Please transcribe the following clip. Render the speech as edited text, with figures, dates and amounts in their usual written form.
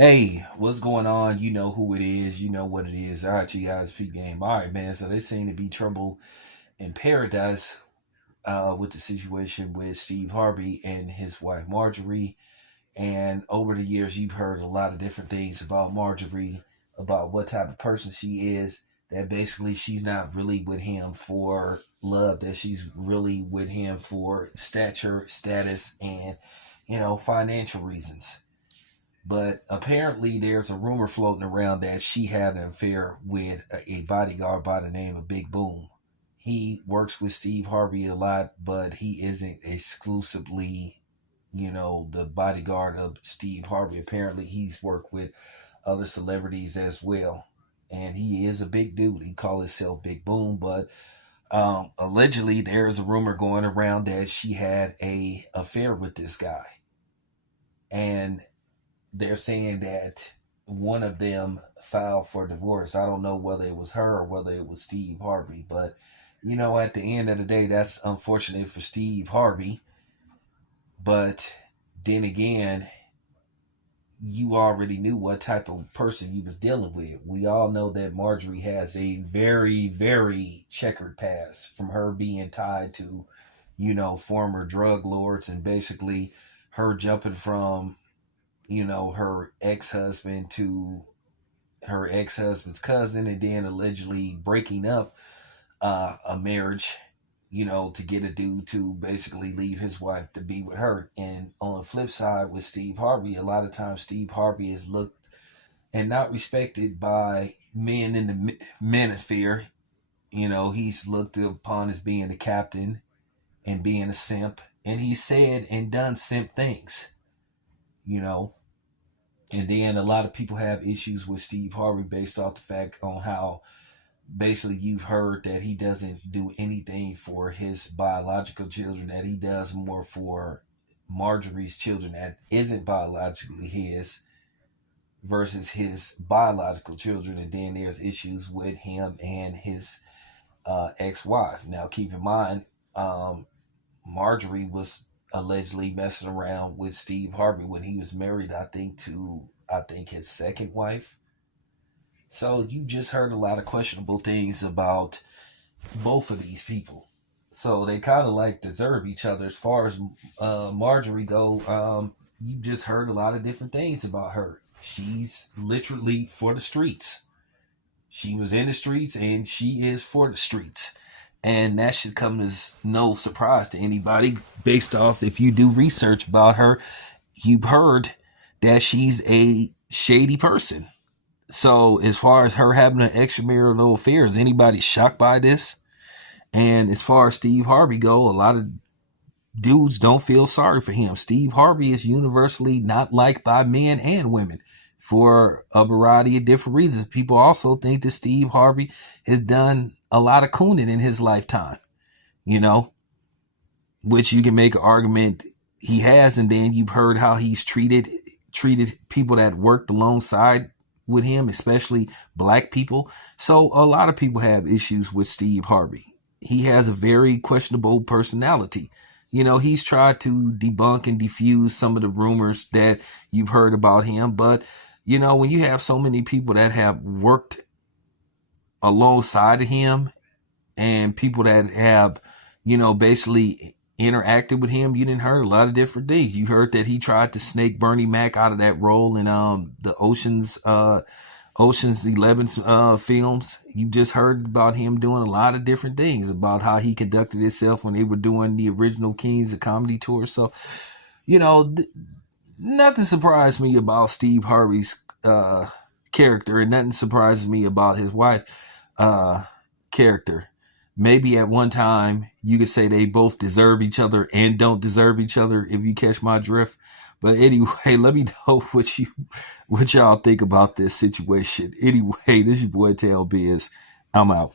Hey, what's going on? You know who it is. You know what it is. All right, you guys, peep game. All right, man. So they seem to be trouble in paradise with the situation with Steve Harvey and his wife Marjorie. And over the years, you've heard a lot of different things about Marjorie, about what type of person she is. That basically she's not really with him for love. That she's really with him for stature, status, and financial reasons. But apparently, there's a rumor floating around that she had an affair with a bodyguard by the name of Big Boom. He works with Steve Harvey a lot, but he isn't exclusively, the bodyguard of Steve Harvey. Apparently, he's worked with other celebrities as well. And he is a big dude. He calls himself Big Boom, but allegedly, there's a rumor going around that she had a affair with this guy. And they're saying that one of them filed for divorce. I don't know whether it was her or whether it was Steve Harvey, but at the end of the day, that's unfortunate for Steve Harvey. But then again, you already knew what type of person you was dealing with. We all know that Marjorie has a very, very checkered past, from her being tied to, former drug lords, and basically her jumping from her ex-husband to her ex-husband's cousin, and then allegedly breaking up a marriage, to get a dude to basically leave his wife to be with her. And on the flip side, with Steve Harvey, a lot of times Steve Harvey is looked and not respected by men in the manosphere. He's looked upon as being a captain and being a simp, and he said and done simp things, you know. And then a lot of people have issues with Steve Harvey based off the fact on how basically you've heard that he doesn't do anything for his biological children, that he does more for Marjorie's children that isn't biologically his versus his biological children. And then there's issues with him and his ex-wife. Now keep in mind, Marjorie was allegedly messing around with Steve Harvey when he was married, I think his second wife. So you just heard a lot of questionable things about both of these people. So they kind of like deserve each other. As far as Marjorie go, you just heard a lot of different things about her. She's literally for the streets. She was in the streets and she is for the streets. And that should come as no surprise to anybody based off, if you do research about her, you've heard that she's a shady person. So as far as her having an extramarital affair, is anybody shocked by this? And as far as Steve Harvey go, a lot of dudes don't feel sorry for him. Steve Harvey is universally not liked by men and women for a variety of different reasons. People also think that Steve Harvey has done a lot of cooning in his lifetime, you know, which you can make an argument he has. And then you've heard how he's treated people that worked alongside with him, especially black people. So a lot of people have issues with Steve Harvey. He has a very questionable personality. He's tried to debunk and defuse some of the rumors that you've heard about him. But, when you have so many people that have worked alongside of him and people that have, basically interacted with him, you didn't heard a lot of different things. You heard that he tried to snake Bernie Mac out of that role in the Ocean's 11 films. You just heard about him doing a lot of different things, about how he conducted himself when they were doing the original Kings of Comedy tour. So, nothing surprised me about Steve Harvey's character, and nothing surprises me about his wife character. Maybe at one time you could say they both deserve each other and don't deserve each other, if you catch my drift. But anyway, let me know what y'all think about this situation. Anyway, this is your boy Tail Biz. I'm out.